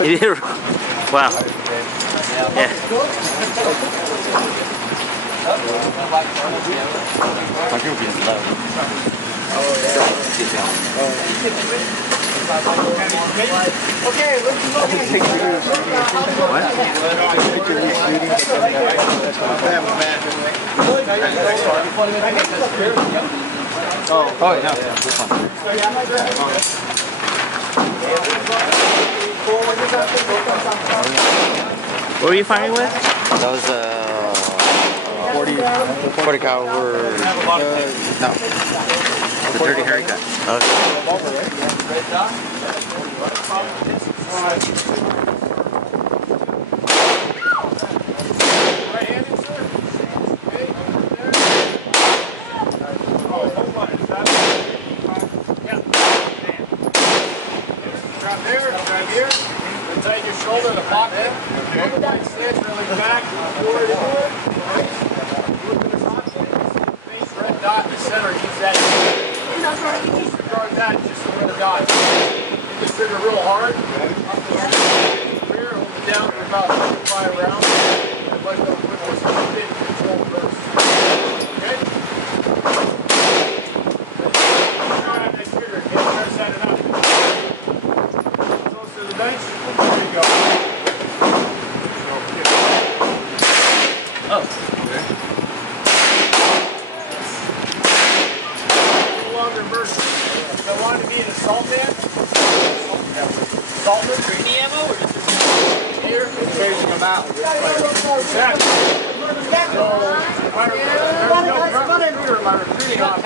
You did. Wow. Yeah. Okay, let's go ahead. Oh, yeah. This one. What were you firing with? That was 40 caliber. No, the dirty haircut. Right-handed, sir? Okay, there. Oh, hold on. Is that it? Yeah. Grab there, grab here. Tighten your shoulder in the pocket. Look at that stance, really back. Forward into it. Look at the top. Face red dot in the center. Use that. Disregard that. Just a little dot. Hit the trigger real hard. Here, hold it down for about 25 rounds. And let go with this spin control first. Okay? Grab that trigger. Get there, set it up. Close to the bench. There you go. Oh. Okay. A little longer version. So I wanted to be an assault man. Assault man. Any ammo or just Here, it's phasing them out. Exactly. So, there's no front here in my recruiting office. I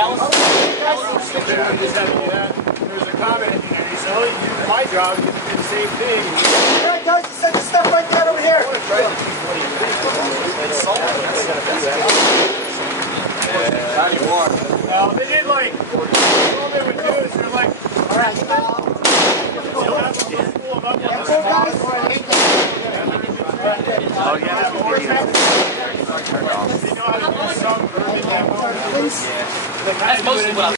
just had to do that. There's a comment in there. He said, oh, you do my job, you do the same thing. Alright guys, you set your stuff right there over here. I want to try to teach what he thinks. Well, they did like, all they would do is they're like, alright, they'll have a school of up to the guys. Oh, yeah, that's what They know how to do some urban demos. That's mostly what I